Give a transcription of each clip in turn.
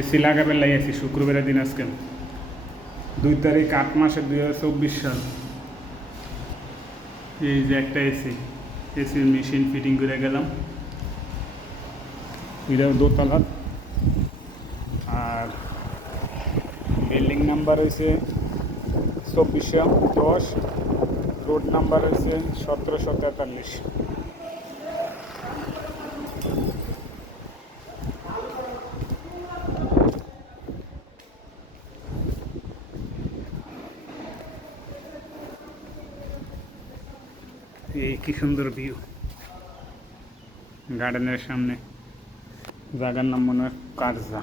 AC লাগাবেন লাগাইছি শুক্রবারের দিন আজকে। দুই তারিখ আট মাসে দুই হাজার চব্বিশ সাল। এই যে একটা এসি, এসির মেশিন ফিটিং করে গেলাম। এটাও দোতলা। আর বিল্ডিং নাম্বার হয়েছে চব্বিশশো দশ, রোড নাম্বার হয়েছে সতেরোশো তেতাল্লিশ। কি সুন্দর ভিউ গার্ডেনের সামনে জায়গার নাম মনে হয় কারজা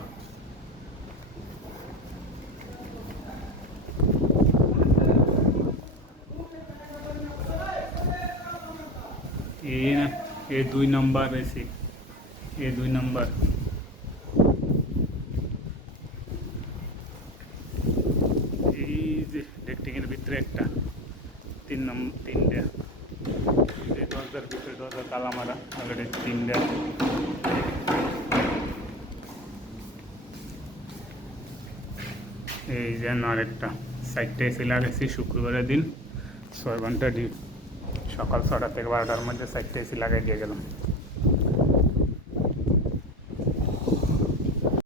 এই না এ দুই নম্বর এসে এ দুই নম্বর এই যে ডেকটিংয়ের ভিতরে একটা তিন নম্বর তিনটা এই দরজার ভিতরে দরজা তালা এই যেন আরেকটা সাইডটা এসে লাগাইছি শুক্রবারের দিন। ছয় ঘণ্টা ডিউটি সকাল ছটা থেকে বারোটার মধ্যে সাইডটা এসে লাগাই দিয়ে গেলাম।